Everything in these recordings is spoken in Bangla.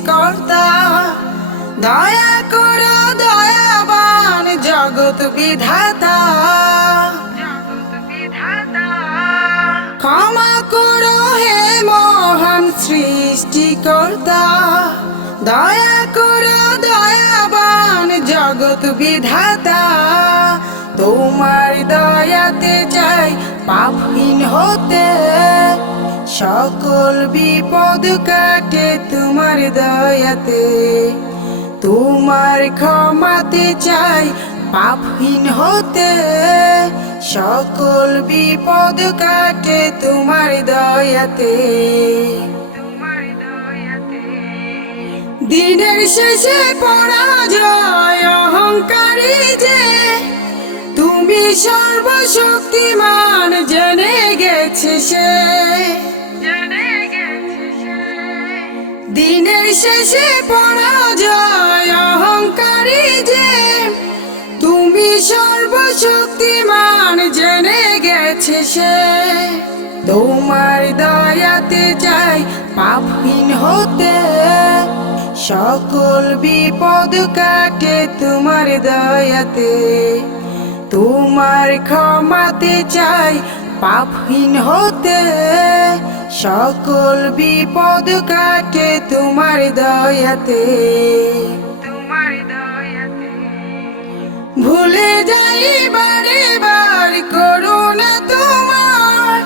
সৃষ্টিকর্তা, দয়া করো দয়াবান জগৎ বিধাতা। ক্ষমা করো হে মহান সৃষ্টিকর্তা, দয়া করো দয়াবান জগৎ বিধাতা। তোমার দয়াতে চাই পাপহীন হতে, সকল বিপদ কাটে তোমার দয়াতে। তোমার ক্ষমাতে চাই পাপহীন হতে, সকল বিপদ কাটে তোমার দয়াতে। দিনের শেষে পরাজয় অহংকারী যে, তুমি সর্বশক্তিমান জেনে গেছে সে। দিনের শেষে পরাজয় অহংকারী যে, তুমি সর্বশক্তিমান জেনে গেছে সে। তোমার দয়াতে চাই পাপহীন হতে, সকল বিপদ কাটে তোমার দয়াতে। তোমার ক্ষমাতে চাই পাপহীন হতে, সকল বিপদ কাটে তোমার দয়াতে। ভুলে যাই বারে বার করুণা তোমার,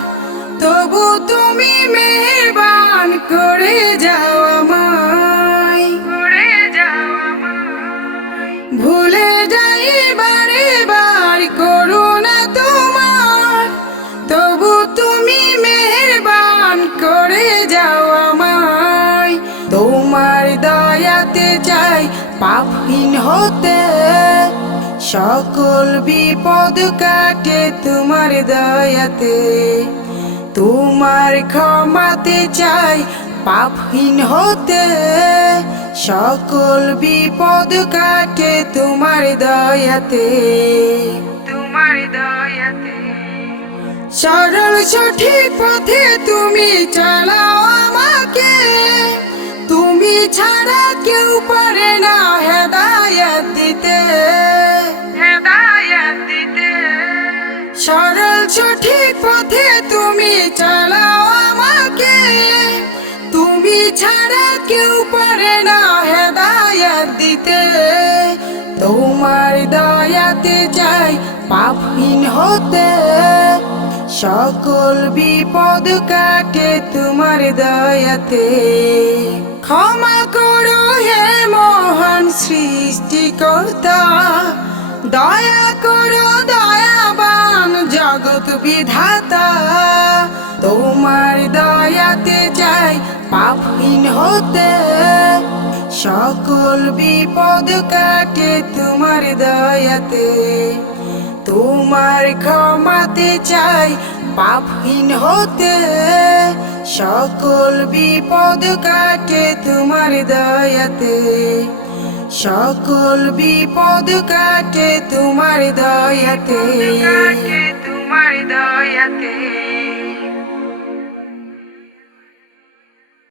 তবু তুমি মেহেরবান করে যাও আমায়। ভুলে যাই বারে বার করুণা তোমার, তবু তুমি মেহেরবান করে যাও আমায়। তোমার দয়াতে চাই পাপহীন হতে, সকল বিপদ কাটে তোমার দয়াতে। তোমার ক্ষমাতে চাই পাপহীন হতে, সকল বিপদ কাটে তোমার দয়াতে। সরল সঠিক পথে তুমি চালাও আমাকে, তুমি ছাড়া কেউ পারে না হেদায়েত দিতে। সরল সঠিক পথে তুমি চালাও আমাকে, তুমি ছাড়া কেউ পারে না হেদায়েত দিতে। তোমার দয়াতে চাই পাপহীন হতে, সকল বিপদ কাটে তোমার দয়াতে। ক্ষমা করো হে মহান সৃষ্টিকর্তা, দয়া করো দয়াবান জগৎ বিধাতা। তোমার দয়াতে চাই পাপহীন হতে, সকল বিপদ কাটে তোমার দয়াতে। তোমার ক্ষমাতে চাই পাপহীন হতে, সকল বিপদ কাটে তোমার দয়াতে। সকল বিপদ কাটে তোমার দয়াতে।